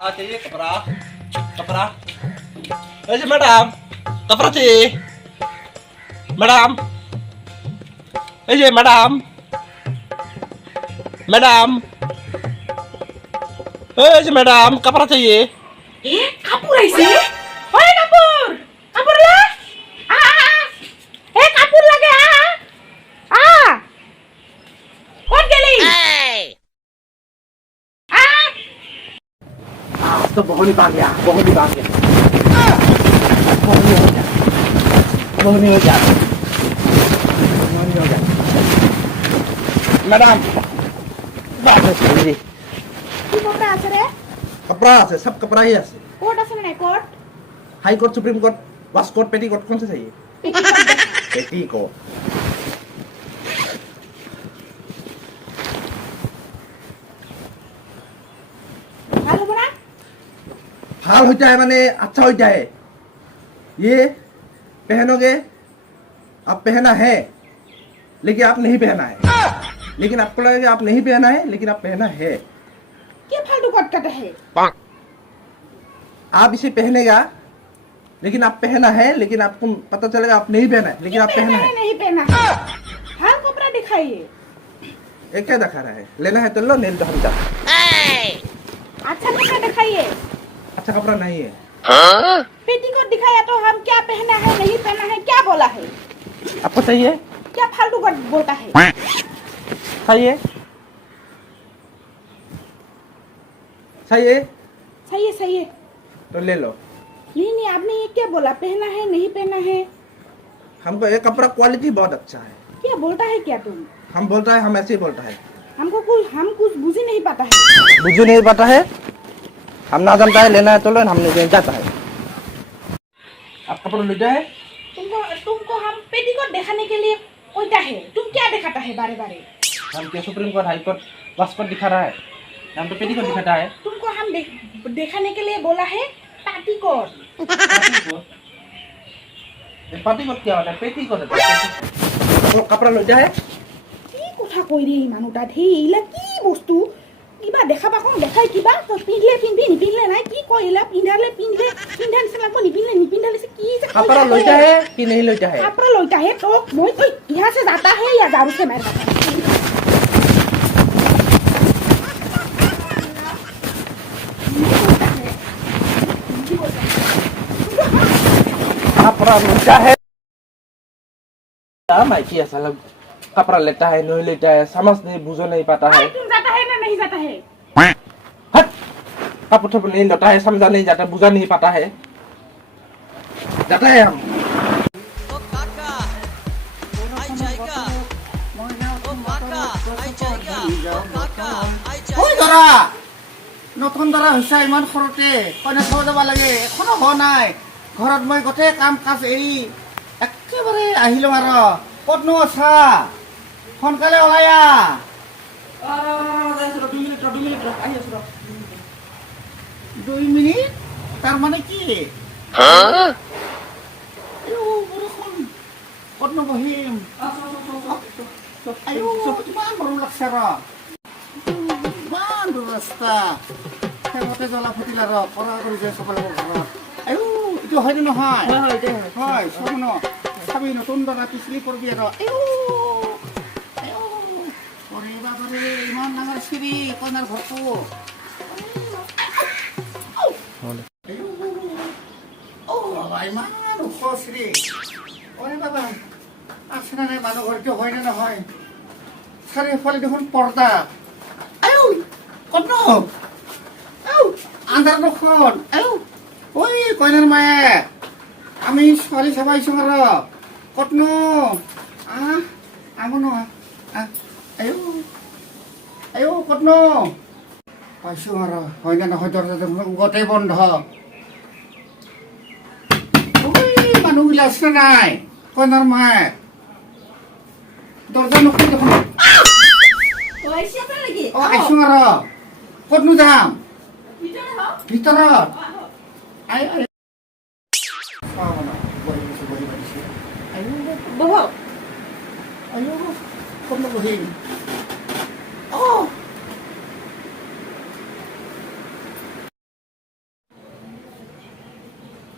चाहिए कपड़ा कपड़ा जी मैडम कपड़ा चाहिए मैडम जी मैडम मैडम जी मैडम कपड़ा चाहिए কাপোৰ আহিছে ওই কাপোৰ কাপোৰ লে কাপোৰ লাগে ক'ত গেলি तो बहुत ही भाग गया बहुत ही भाग गया बहुत ही हो गया मैडम কি কপৰা আছে ৰে कपड़ा है सब कपड़ा ही है কোট আছে নাই court high court supreme court वास्ट कोर्ट पेटी कोर्ट कौन सा चाहिए पेटी कोर्ट ভাল হ'ব না हाल हो जाए मैंने अच्छा हो जाए ये पहनोगे आप पहना है लेकिन आप नहीं पहना है लेकिन आपको लगेगा आप नहीं पहना है लेकिन आप पहना है কি ফালতু কট কাটা হে आप इसे पहनेगा लेकिन आप पहना है लेकिन आपको पता चलेगा आप नहीं पहना है लेकिन आप पहना है नहीं पहना ভাল কপड़ा दिखाइए ये क्या दिखा रहा है लेना है तो लो नहीं तो हम जा अच्छा कपड़ा दिखाइए अच्छा कपड़ा नहीं है पेटीकोट दिखाया तो हम क्या पहना है नहीं पहना है क्या बोला है आपको चाहिए क्या फालतू कट बोलता है चाहिए चाहिए सही है सही है तो ले लो नहीं आपने ये क्या बोला पहना है नहीं पहना है हमको ये कपड़ा क्वालिटी बहुत अच्छा है क्या बोलता है क्या तुम हम बोलता है हम ऐसे ही बोलता है हम कुछ बुझ ही नहीं पाता है बुझे नहीं पाता है हम ना जानता है लेना है तो लो हम नहीं जाता है आप कपड़ा ले जाए तुमको हम पेटीकोट दिखाने के लिए कहता है तुम क्या दिखाता है बारे बारे हम क्या सुप्रीम कोर्ट हाई कोर्ट वास्ट कोर्ट दिखा रहा है हम तो पेटीकोट दिखाता है तुमको हम दिखाने के लिए बोला है पेटीकोट पेटीकोट क्या होता है पेटीकोट कपड़ा ले जाए কি কথা কৈ ৰে মানুহটা ধেইলা কি বস্তু কিবা দেখা পাকম দেখাই কিবা তো পিন্ধলে পিন্ধবি নিপিন্ধলে নাই কি কইলা পিন্ধালে পিন্ধলে পিন্ধান সলা को নিপিন্ধলে निपिंधाले से की कपड़ा लेता है कि नहीं लेता है कपड़ा लेता है तो मैं कोई यहाँ से जाता है या दारू से मार कपड़ा लेता है मैं किया साला कपड़ा लेता है नहीं लेता है समझ नहीं बुझो नहीं पाता है तुम जाता है ना नहीं जाता है हट कपड़ा नहीं लेता है समझा नहीं जाता बुझा नहीं पाता है जाता है हम নতুন দৰা হৈছে ইমান সৰতে কইনা চাব যাব লাগে এখনো হোৱা নাই ঘৰত মই গোটেই কাম কাজ এৰি একেবাৰে আহিলোঁ আৰু ক'তনো আছা সোনকালে ওলাই আহ 2 মিনিট তাৰ মানে কি বৰষুণ ক'তনো বহিম ইমান গৰম লাগছে আৰু ইমান দূৰ ৰাস্তা ঠেঙতে জ্বলা ফুটিল আৰু পৰা কৰিছে চকলৰ ঘৰত আইও এইটো হয়নে নহয় হয় চব ন চাবি নতুন দৰা পিছলি পৰবি আৰু বাবাৰে ইমান ডাঙৰ চিৰি কইনাৰ ঘৰটো বাবা ইমান ওখ চিৰি অৰে বাবা আছে নে নাই মানুহ ঘৰটো হয়নে নহয় চাৰিওফালে দেখোন পৰ্দা ক'তনো আন্ধাৰ দেখোন ঐ কইনাৰ মায়ে আমি ছোৱালী চাব আহিছোঁ আৰু ক'তনো আহো নহয় আইও ক'তনো পাইছোঁ আৰু হয় নে নহয় দৰজা গোটেই বন্ধ মানুহবিলাক আছে নাই কইনাৰ মায়ে দৰজা নুখুলি দেখোন আহিছোঁ আৰু ক'তনো যাম ভিতৰত ক'তনো বহিম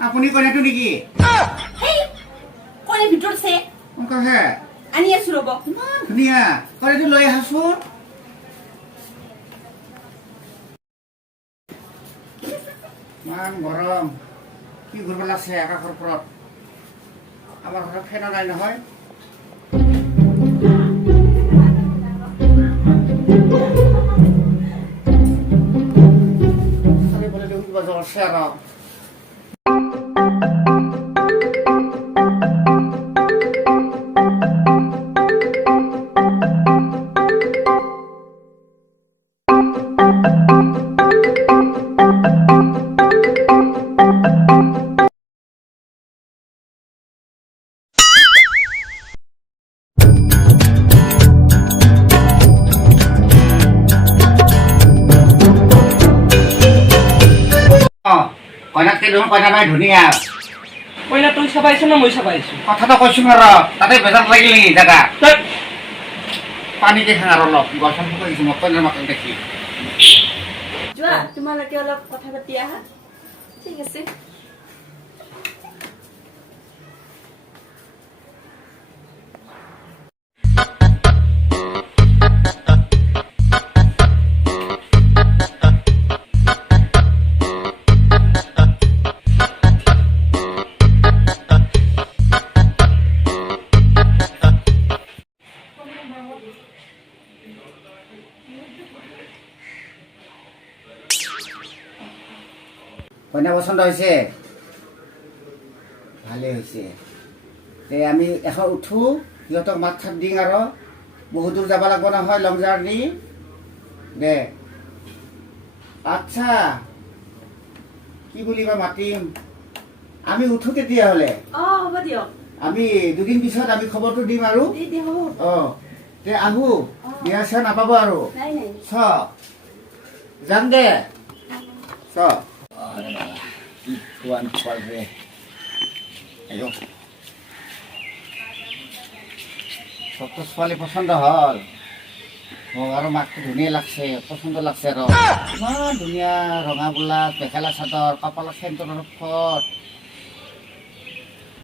আপুনি কইনাটো নেকি সেই কইনা ভিতৰত আছে অংকহে আনি আছো ৰ'ব ইমান ধুনীয়া কইনাটো লৈ আহাচোন ইমান গৰম কি ঘূৰিব লাগছে আকাশৰ ওপৰত আমাৰ ঘৰত ফেনো নাই নহয় চাৰিওফালে দেখোন কিবা জ্বলছে আৰু কইনাতকে দেখোন কইনা নাই ধুনীয়া কইনা তুই চাবাইছ না মই চাবাইছো কথাটো কৈছো আৰু তাতে বেজাৰ লাগিল নেকি দাদা পানী দেখে আৰু অলপ গছৰ ফুক আহিছো মই কইনাৰ মাতত দেখি যোৱা তোমালোকে অলপ কথা পাতি আহা ঠিক আছে কইনা পচন্দ হৈছে ভালেই হৈছে তে আমি এখন উঠো সিহঁতক মাত চাত দিং আৰু বহুত দূৰ যাব লাগিব নহয় লং জাৰ্ণি দে আচ্ছা কি বুলিবা মাতিম আমি উঠো তেতিয়াহ'লে হ'ব দিয়ক আমি দুদিন পিছত আমি খবৰটো দিম আৰু তে আহো বিয়া চিয়া নাপাব আৰু নাই নাই চ যাম দে চ সবটো ছোৱালী পচন্দ হ'ল মোক আৰু মাকটো ধুনীয়া লাগছে পচন্দ লাগছে আৰু ইমান ধুনীয়া ৰঙা বোলা মেখেলা চাদৰ কপালত সেন্তৰৰ ফট